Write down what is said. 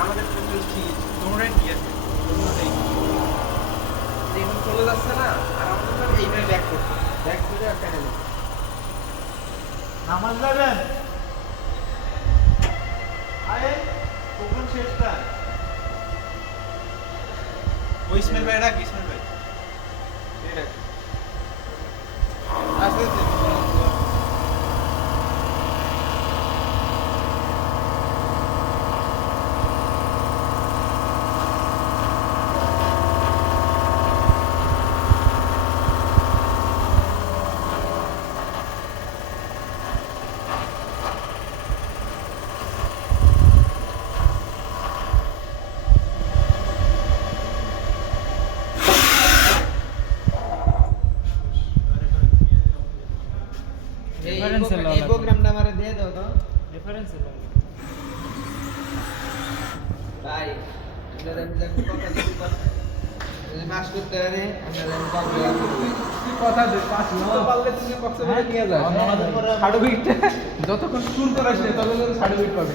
আমাদের তো চলছি তোমরাই ঠিক আছে তোমরাই এখন চলে যাচ্ছে না আর আমাদের তো এইভাবে ব্যাক করে আর কেটে যাবে নামাজ যাবেন আরে কখন শেষটা ওই ইসমাইল ভাই ডাক ইসমাইল ভাই ঠিক আছে আস্তে আস্তে এই প্রোগ্রামটা আমারে দিয়ে দাও তো রেফারেন্স ভাই আপনারা দেখো কথা দিতে পারেন যদি মাস করতে পারে আপনারা কথা দে পাঁচ মিনিট পারলে তুমি কক্সবাজারে নিয়ে যাও সার্টিফিকেট যতক্ষণ ট্যুর করাইছে ততক্ষণ সার্টিফিকেট পাবে